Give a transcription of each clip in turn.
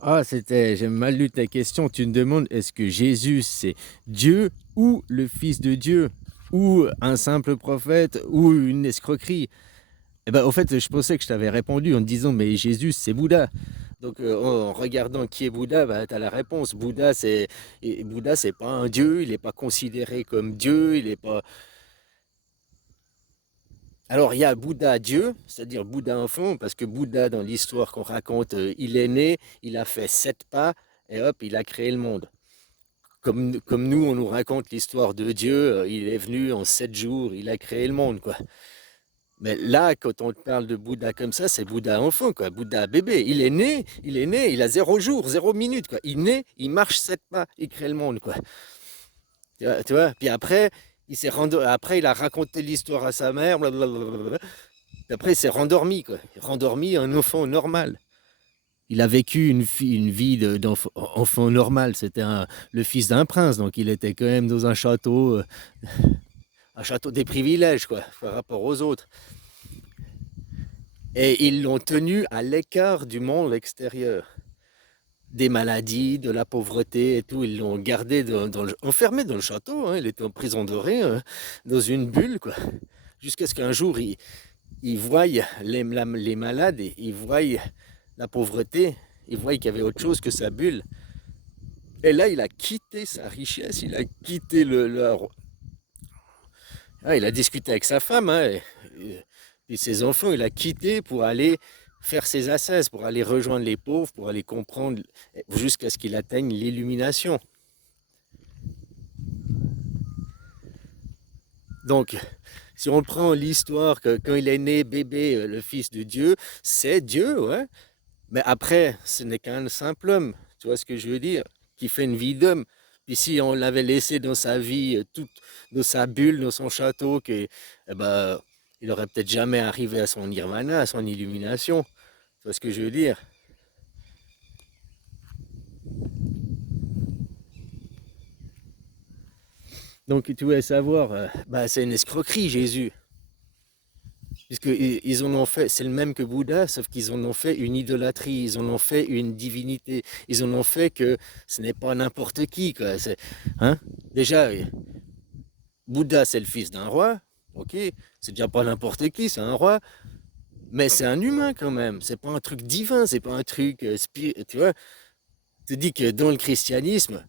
Ah, j'ai mal lu ta question. Tu me demandes, est-ce que Jésus, c'est Dieu ou le Fils de Dieu ou un simple prophète ou une escroquerie? Eh ben, au fait, je pensais que je t'avais répondu en te disant, mais Jésus, c'est Bouddha. Donc, en regardant qui est Bouddha, bah, tu as la réponse. Bouddha, c'est pas un dieu, il n'est pas considéré comme Dieu, il est pas. Alors, il y a Bouddha Dieu, c'est-à-dire Bouddha enfant, parce que Bouddha, dans l'histoire qu'on raconte, il est né, il a fait 7 pas, et hop, il a créé le monde. Comme nous, on nous raconte l'histoire de Dieu, il est venu en 7 jours, il a créé le monde, quoi. Mais là, quand on te parle de Bouddha comme ça, c'est Bouddha enfant, quoi. Bouddha bébé. Il est né, il a 0 jour, 0 minute, quoi. Il naît, il marche 7 pas, il crée le monde, quoi. Tu vois. Puis après, après, il a raconté l'histoire à sa mère, blablabla. Puis après, il s'est rendormi, quoi. Rendormi, un enfant normal. Il a vécu une vie d'enfant normal. C'était le fils d'un prince, donc il était quand même dans un château des privilèges, quoi, par rapport aux autres. Et ils l'ont tenu à l'écart du monde extérieur. Des maladies, de la pauvreté et tout, ils l'ont gardé enfermé dans le château, hein. Il était en prison dorée, dans une bulle, quoi. Jusqu'à ce qu'un jour, il voie les malades, et il voie la pauvreté, il voie qu'il y avait autre chose que sa bulle. Et là, il a quitté sa richesse, il a quitté il a discuté avec sa femme, hein, et ses enfants, il a quitté pour aller faire ses ascèses, pour aller rejoindre les pauvres, pour aller comprendre jusqu'à ce qu'il atteigne l'illumination. Donc, si on prend l'histoire que quand il est né bébé, le fils de Dieu, c'est Dieu, ouais. Mais après, ce n'est qu'un simple homme, tu vois ce que je veux dire, qui fait une vie d'homme. Puis si on l'avait laissé dans sa vie, dans sa bulle, dans son château, eh ben, il aurait peut-être jamais arrivé à son nirvana, à son illumination. Tu vois ce que je veux dire? Donc tu voulais savoir, bah, c'est une escroquerie, Jésus. Puisqu'ils en ont fait, c'est le même que Bouddha, sauf qu'ils en ont fait une idolâtrie, ils en ont fait une divinité, ils en ont fait que ce n'est pas n'importe qui, quoi. Hein? Déjà, Bouddha, c'est le fils d'un roi, ok, c'est déjà pas n'importe qui, c'est un roi, mais c'est un humain quand même, c'est pas un truc divin, c'est pas un truc tu vois. Tu dis que dans le christianisme,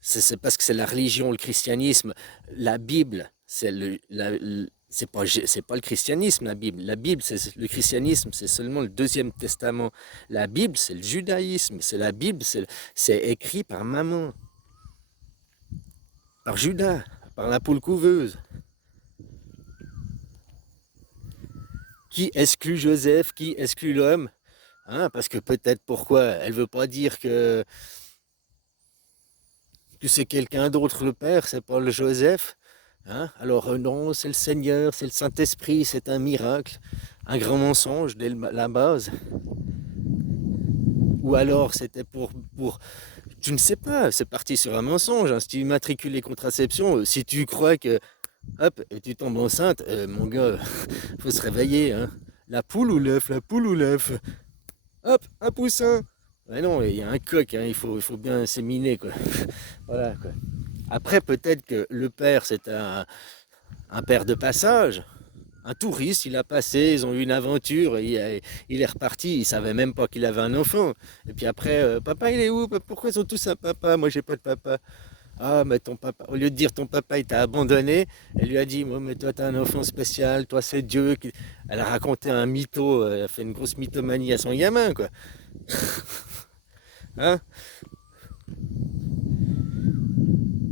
c'est parce que c'est la religion, le christianisme, la Bible, c'est pas le christianisme, la Bible. La Bible, c'est le christianisme, c'est seulement le deuxième testament. La Bible, c'est le judaïsme, c'est la Bible, c'est écrit par maman, par Judas, par la poule couveuse, qui exclut Joseph, qui exclut l'homme, hein, parce que peut-être pourquoi elle veut pas dire que c'est quelqu'un d'autre le Père, c'est pas le Joseph. Hein? Alors non, c'est le Seigneur, c'est le Saint-Esprit, c'est un miracle, un grand mensonge dès la base. Ou alors c'était tu ne sais pas, c'est parti sur un mensonge. Hein. Si tu immatricules les contraceptions, si tu crois que, hop, et tu tombes enceinte, mon gars, faut se réveiller. Hein. La poule ou l'œuf, hop, un poussin. Mais non, il y a un coq, hein, il faut bien séminer, quoi. Voilà, quoi. Après, peut-être que le père, c'est un père de passage, un touriste, il a passé, ils ont eu une aventure, il est reparti, il savait même pas qu'il avait un enfant. Et puis après, papa il est où? Pourquoi ils ont tous un papa? Moi j'ai pas de papa. Ah mais ton papa, au lieu de dire ton papa il t'a abandonné, elle lui a dit, moi mais toi t'as un enfant spécial, toi c'est Dieu. Elle a raconté un mytho, elle a fait une grosse mythomanie à son gamin, quoi. Hein?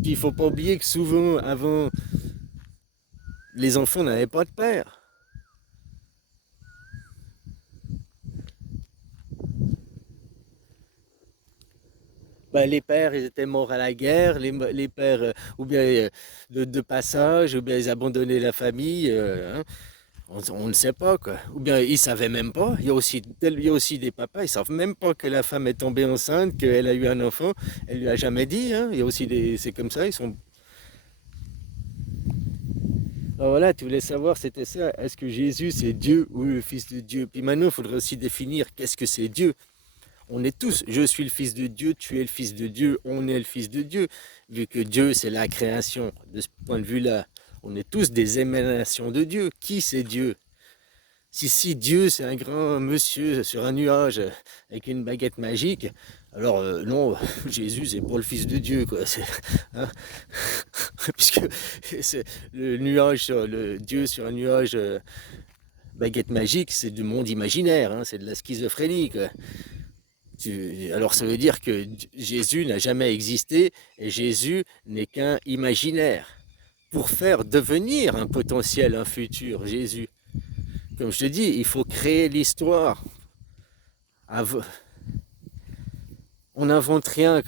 Puis il faut pas oublier que souvent, avant, les enfants n'avaient pas de père. Ben, les pères, ils étaient morts à la guerre, les pères, ou bien de passage, ou bien ils abandonnaient la famille, hein. On ne sait pas, quoi. Ou bien ils savaient même pas. Il y a aussi des papas, ils savent même pas que la femme est tombée enceinte, qu'elle a eu un enfant. Elle lui a jamais dit, hein. Il y a aussi c'est comme ça, ils sont. Ah, voilà, tu voulais savoir, c'était ça. Est-ce que Jésus c'est Dieu ou le Fils de Dieu? Puis maintenant, il faudrait aussi définir qu'est-ce que c'est Dieu. On est tous, je suis le fils de Dieu, tu es le fils de Dieu, on est le fils de Dieu, vu que Dieu c'est la création. De ce point de vue-là, on est tous des émanations de Dieu. Qui c'est Dieu? Si Dieu c'est un grand monsieur sur un nuage avec une baguette magique, alors non, Jésus c'est pas le fils de Dieu, quoi. Hein, puisque c'est le nuage sur le Dieu sur un nuage, baguette magique, c'est du monde imaginaire, hein, c'est de la schizophrénie, quoi. Alors ça veut dire que Jésus n'a jamais existé et Jésus n'est qu'un imaginaire pour faire devenir un potentiel, un futur Jésus. Comme je te dis, il faut créer l'histoire. On n'invente rien.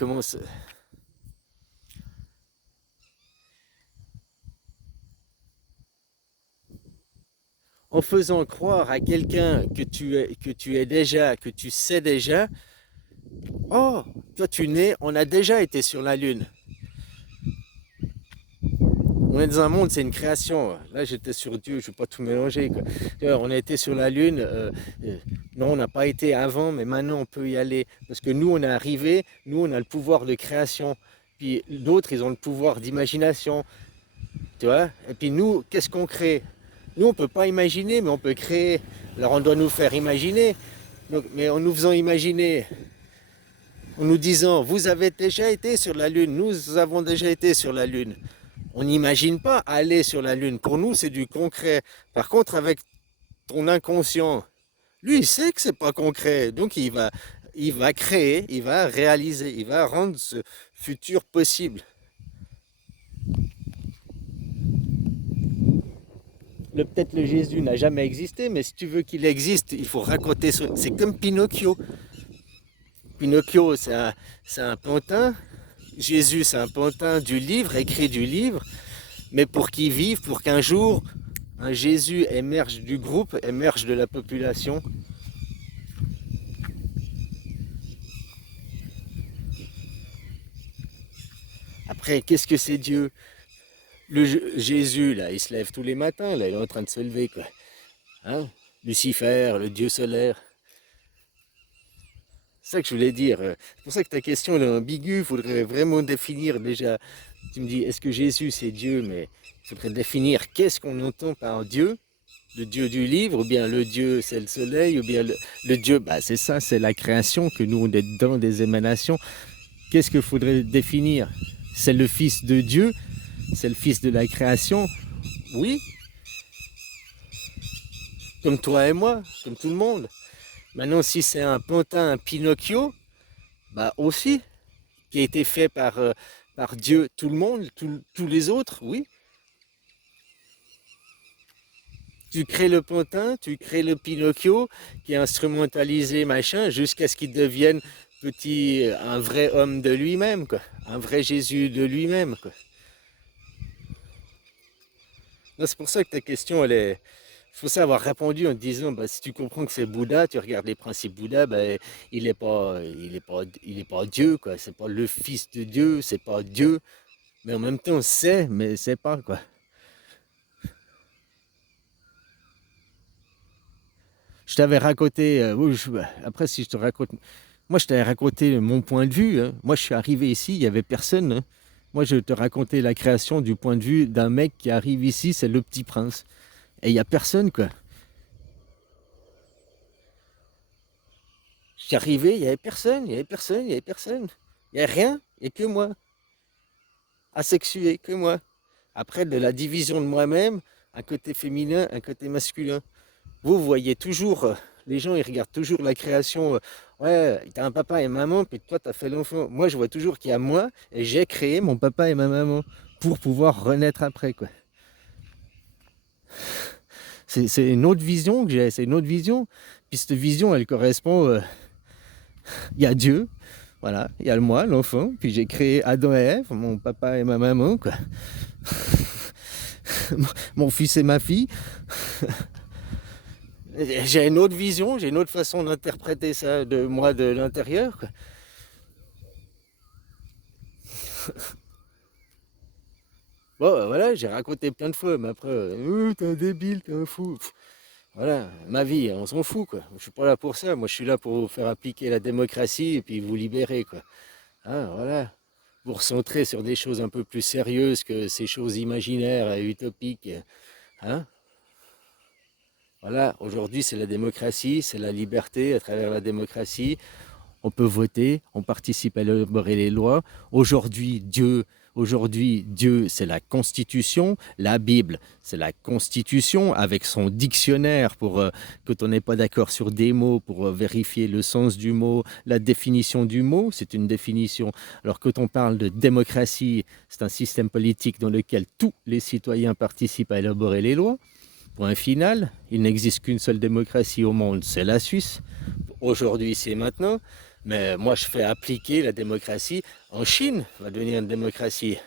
En faisant croire à quelqu'un que tu es déjà, que tu sais déjà, oh, toi tu nais, on a déjà été sur la Lune. On est dans un monde, c'est une création. Là, j'étais sur Dieu, je ne vais pas tout mélanger, quoi. On a été sur la Lune. Non, on n'a pas été avant, mais maintenant on peut y aller. Parce que nous, on est arrivé, nous, on a le pouvoir de création. Puis d'autres, ils ont le pouvoir d'imagination. Tu vois? Et puis nous, qu'est-ce qu'on crée? Nous, on ne peut pas imaginer, mais on peut créer. Alors on doit nous faire imaginer. Donc, mais en nous faisant imaginer, en nous disant, vous avez déjà été sur la Lune, nous avons déjà été sur la Lune. On n'imagine pas aller sur la Lune. Pour nous, c'est du concret. Par contre, avec ton inconscient, lui, il sait que c'est pas concret. Donc, il va créer, il va réaliser, il va rendre ce futur possible. Peut-être le Jésus n'a jamais existé, mais si tu veux qu'il existe, il faut raconter ça. C'est comme Pinocchio. Pinocchio, c'est un pantin. Jésus, c'est un pantin du livre, écrit du livre. Mais pour qu'il vive, pour qu'un jour, un Jésus émerge du groupe, émerge de la population. Après, qu'est-ce que c'est Dieu? Jésus, là, il se lève tous les matins, là, il est en train de se lever, quoi. Hein? Lucifer, le dieu solaire. C'est ça que je voulais dire. C'est pour ça que ta question elle est ambiguë. Il faudrait vraiment définir déjà. Tu me dis, est-ce que Jésus c'est Dieu? Mais il faudrait définir qu'est-ce qu'on entend par Dieu. Le Dieu du livre, ou bien le Dieu c'est le soleil, ou bien le Dieu, bah c'est ça, c'est la création, que nous on est dans des émanations. Qu'est-ce qu'il faudrait définir? C'est le Fils de Dieu, c'est le Fils de la création, oui, comme toi et moi, comme tout le monde. Maintenant, si c'est un pantin, un Pinocchio, bah aussi, qui a été fait par Dieu, tout le monde, tous les autres, oui. Tu crées le pantin, tu crées le Pinocchio, qui est instrumentalisé, machin, jusqu'à ce qu'il devienne un vrai homme de lui-même, quoi. Un vrai Jésus de lui-même, quoi. C'est pour ça que ta question, elle est. Il faut ça avoir répondu en te disant, bah, si tu comprends que c'est Bouddha, tu regardes les principes Bouddha, bah, il est pas Dieu, quoi. C'est pas le Fils de Dieu, c'est pas Dieu. Mais en même temps, c'est, mais c'est pas, quoi. Je t'avais raconté, oui, après, si je te raconte, moi, je t'avais raconté mon point de vue, hein. Moi, je suis arrivé ici, il y avait personne, hein. Moi, je te racontais la création du point de vue d'un mec qui arrive ici, c'est le petit prince. Et il y a personne, quoi. Je suis arrivé, il y avait personne, il y avait personne, il y avait personne. Il n'y a rien, il n'y a que moi. Asexué, que moi. Après, de la division de moi-même, un côté féminin, un côté masculin. Vous voyez toujours, les gens, ils regardent toujours la création. Ouais, t'as un papa et maman, puis toi, t'as fait l'enfant. Moi, je vois toujours qu'il y a moi, et j'ai créé mon papa et ma maman pour pouvoir renaître après, quoi. C'est une autre vision que j'ai, c'est une autre vision. Puis cette vision, elle correspond, il y a Dieu, voilà, il y a moi, l'enfant, puis j'ai créé Adam et Ève, mon papa et ma maman, quoi. Mon fils et ma fille. J'ai une autre vision, j'ai une autre façon d'interpréter ça de moi de l'intérieur, quoi. Bon, voilà, j'ai raconté plein de fois, mais après, t'es un débile, t'es un fou. Voilà, ma vie, on s'en fout, quoi. Je suis pas là pour ça. Moi, je suis là pour vous faire appliquer la démocratie et puis vous libérer, quoi. Hein, voilà. Vous recentrer sur des choses un peu plus sérieuses que ces choses imaginaires et utopiques. Hein? Voilà, aujourd'hui, c'est la démocratie, c'est la liberté à travers la démocratie. On peut voter, on participe à élaborer les lois. Aujourd'hui, Dieu, c'est la Constitution. La Bible, c'est la Constitution avec son dictionnaire pour, quand on n'est pas d'accord sur des mots, pour vérifier le sens du mot, la définition du mot, c'est une définition. Alors quand on parle de démocratie, c'est un système politique dans lequel tous les citoyens participent à élaborer les lois. Point final, il n'existe qu'une seule démocratie au monde, c'est la Suisse. Aujourd'hui, c'est maintenant. Mais moi, je fais appliquer la démocratie. En Chine, va devenir une démocratie.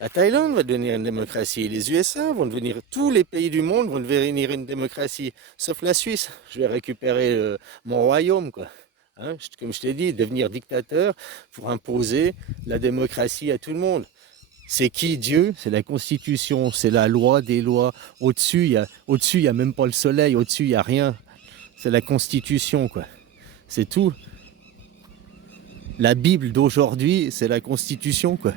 La Thaïlande va devenir une démocratie. Les USA vont devenir, tous les pays du monde vont devenir une démocratie, sauf la Suisse. Je vais récupérer mon royaume, quoi. Hein, comme je t'ai dit, devenir dictateur pour imposer la démocratie à tout le monde. C'est qui Dieu? C'est la Constitution, c'est la loi des lois. Au-dessus, il y a même pas le soleil, au-dessus, il n'y a rien. C'est la Constitution, quoi. C'est tout. La Bible d'aujourd'hui, c'est la Constitution, quoi.